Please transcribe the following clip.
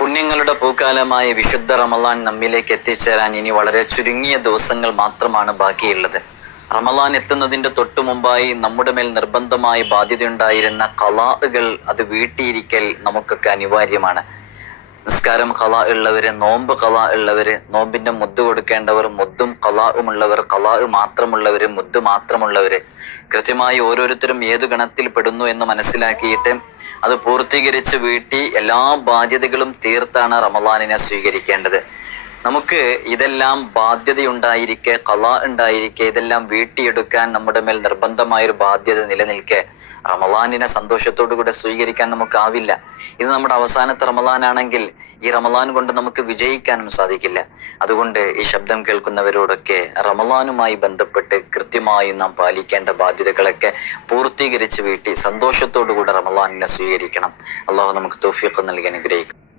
പുണ്യങ്ങളുടെ പൂക്കാലമായ വിശുദ്ധ റമലാൻ നമ്മിലേക്ക് എത്തിച്ചേരാൻ ഇനി വളരെ ചുരുങ്ങിയ ദിവസങ്ങൾ മാത്രമാണ് ബാക്കിയുള്ളത്. റമലാൻ എത്തുന്നതിന്റെ തൊട്ടു മുമ്പായി നമ്മുടെ മേൽ നിർബന്ധമായി ബാധ്യതയുണ്ടായിരുന്ന കലാഹുകൾ അത് വീട്ടിയിരിക്കൽ നമുക്കൊക്കെ അനിവാര്യമാണ്. നിസ്കാരം കല ഉള്ളവര് നോമ്പ് കല ഉള്ളവര് നോമ്പിന്റെ മുദ്ദ് കൊടുക്കേണ്ടവർ മുദ്ദും കലാവും ഉള്ളവർ കലാ മാത്രമുള്ളവര് മുദ്ദ് മാത്രമുള്ളവര്. കൃത്യമായി ഓരോരുത്തരും ഏതു ഗണത്തിൽ പെടുന്നു എന്ന് മനസ്സിലാക്കിയിട്ട് അത് പൂർത്തീകരിച്ച് വീട്ടി എല്ലാ ബാധ്യതകളും തീർത്താണ് റമലാനിനെ സ്വീകരിക്കേണ്ടത്. നമുക്ക് ഇതെല്ലാം ബാധ്യതയുണ്ടായിരിക്കെ കല ഉണ്ടായിരിക്കെ ഇതെല്ലാം വീട്ടിയെടുക്കാൻ നമ്മുടെ മേൽ നിർബന്ധമായൊരു ബാധ്യത നിലനിൽക്കെ. റമലാനിനെ സന്തോഷത്തോടു കൂടെ സ്വീകരിക്കാൻ നമുക്കാവില്ല. ഇത് നമ്മുടെ അവസാനത്തെ റമലാനാണെങ്കിൽ ഈ റമലാൻ കൊണ്ട് നമുക്ക് വിജയിക്കാനും സാധിക്കില്ല. അതുകൊണ്ട് ഈ ശബ്ദം കേൾക്കുന്നവരോടൊക്കെ റമലാനുമായി ബന്ധപ്പെട്ട് കൃത്യമായി നാം പാലിക്കേണ്ട ബാധ്യതകളൊക്കെ പൂർത്തീകരിച്ച് വീട്ടി സന്തോഷത്തോടു കൂടെ റമലാനിനെ സ്വീകരിക്കണം. അള്ളാഹു നമുക്ക് തോഫിയൊക്കെ നൽകി അനുഗ്രഹിക്കും.